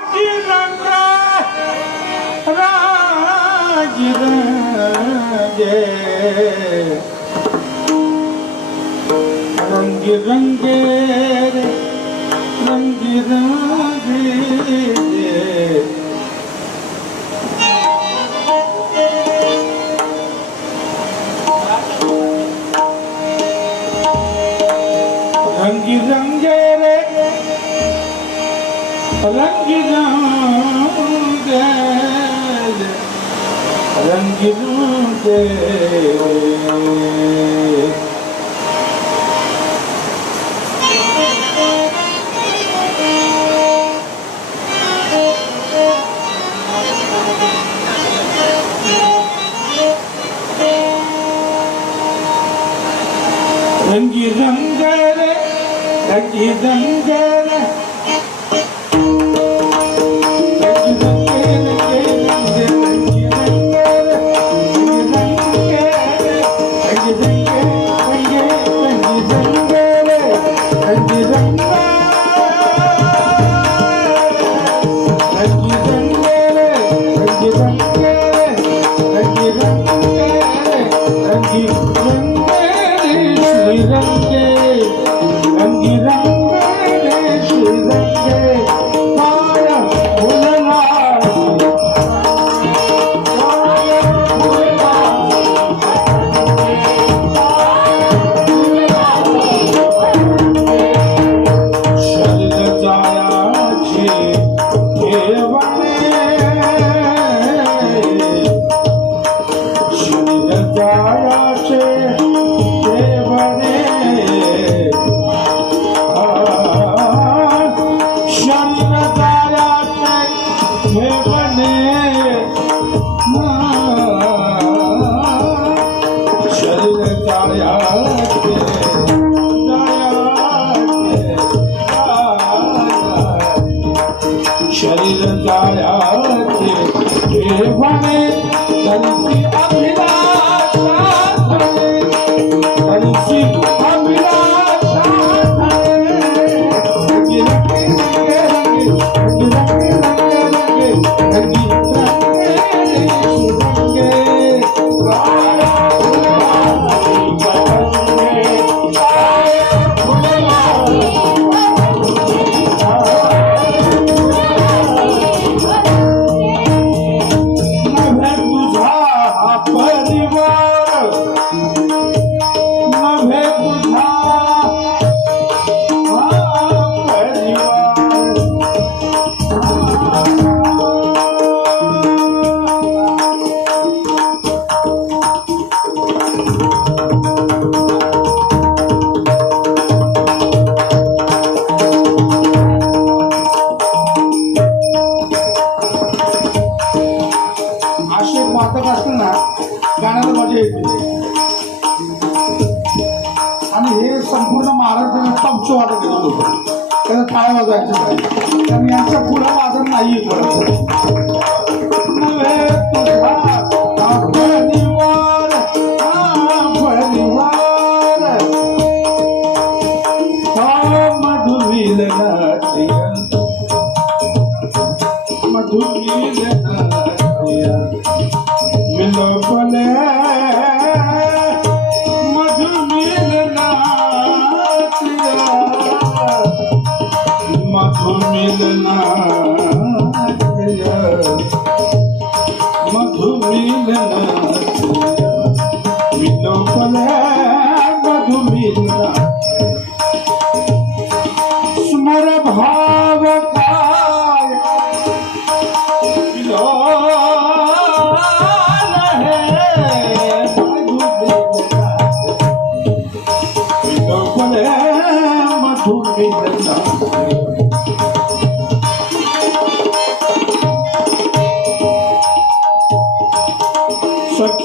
रंग रा रंग रंग रे रंग रंग राम गे रंग रंगी रंग रंगी रंग रे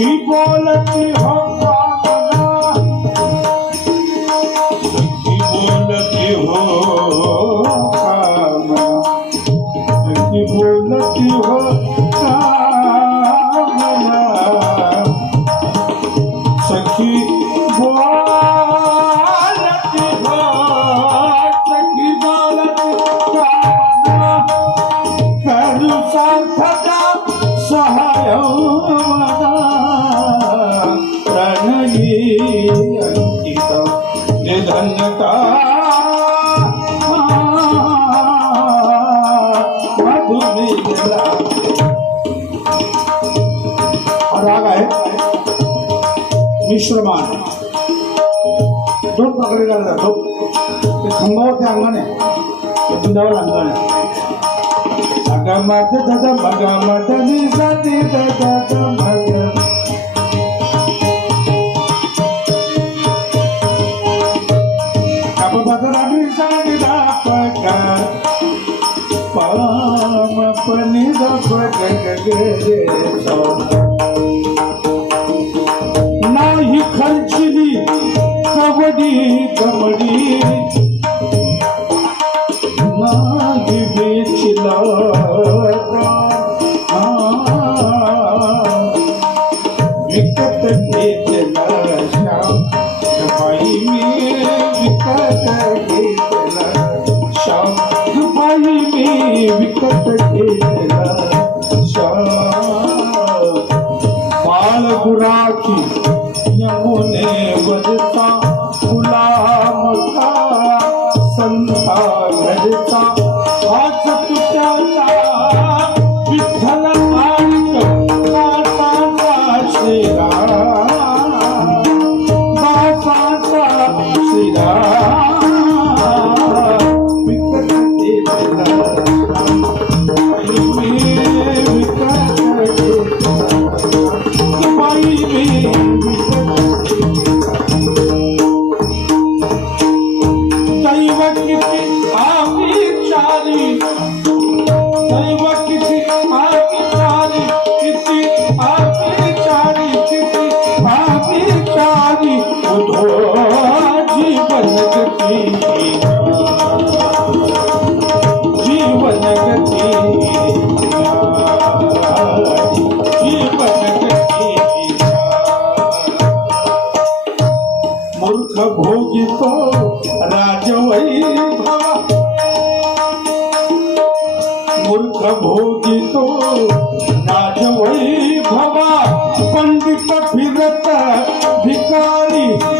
सखी बोलती हो सखी बोली हो सखी भोलो सार्थ सहयो ਸਨਮਾਨ ਦੋ ਪਗੜੇ ਨਾਲ ਦੋ ਤੇ ਖੰਭਾ ਤੇ ਅੰਗਾ ਨੇ ਜਿੰਦਾਵਾ ਅੰਗਾ ਨੇ ਸਾਡਾ ਮੱਧ ਦਾ ਮਗਾ ਮੱਧ ਨੀ ਸਾਡੀ ਦਾ पंडित फिरता भिकारी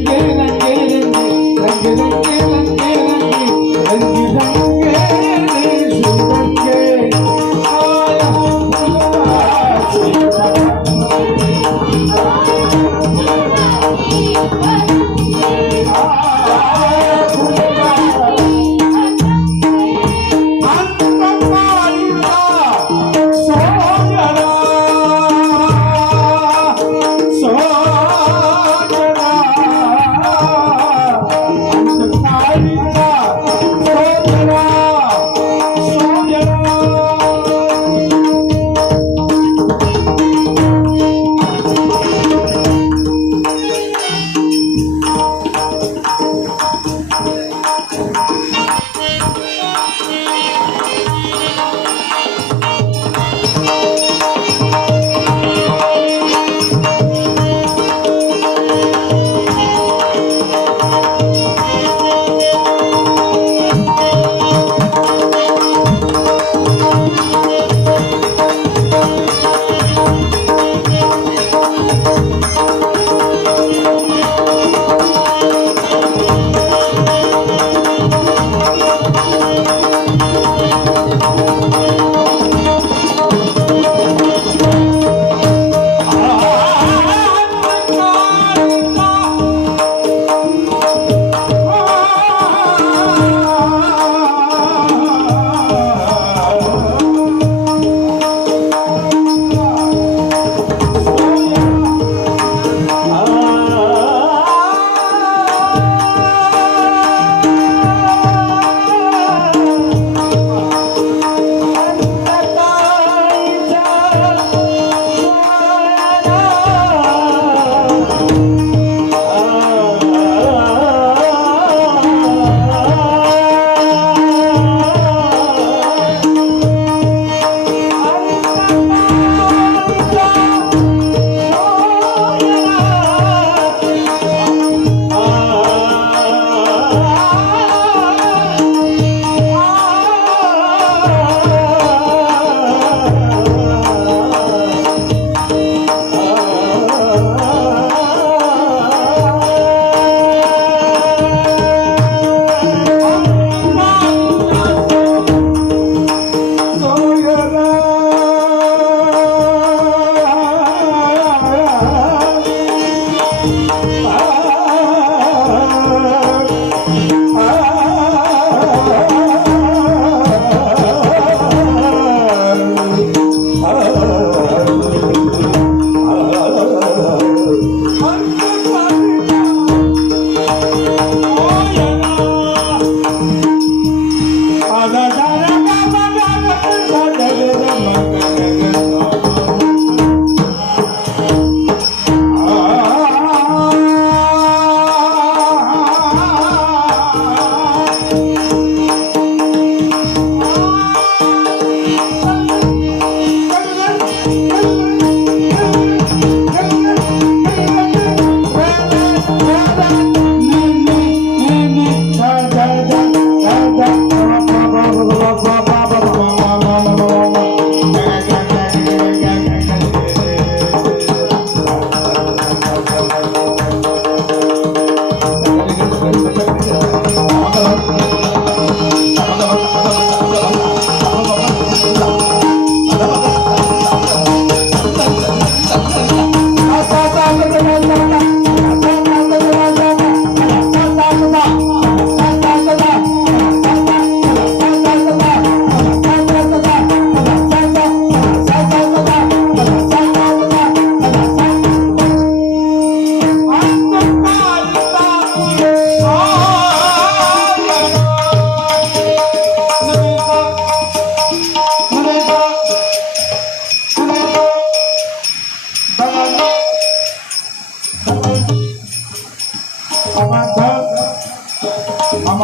Yeah,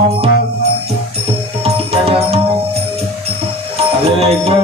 nya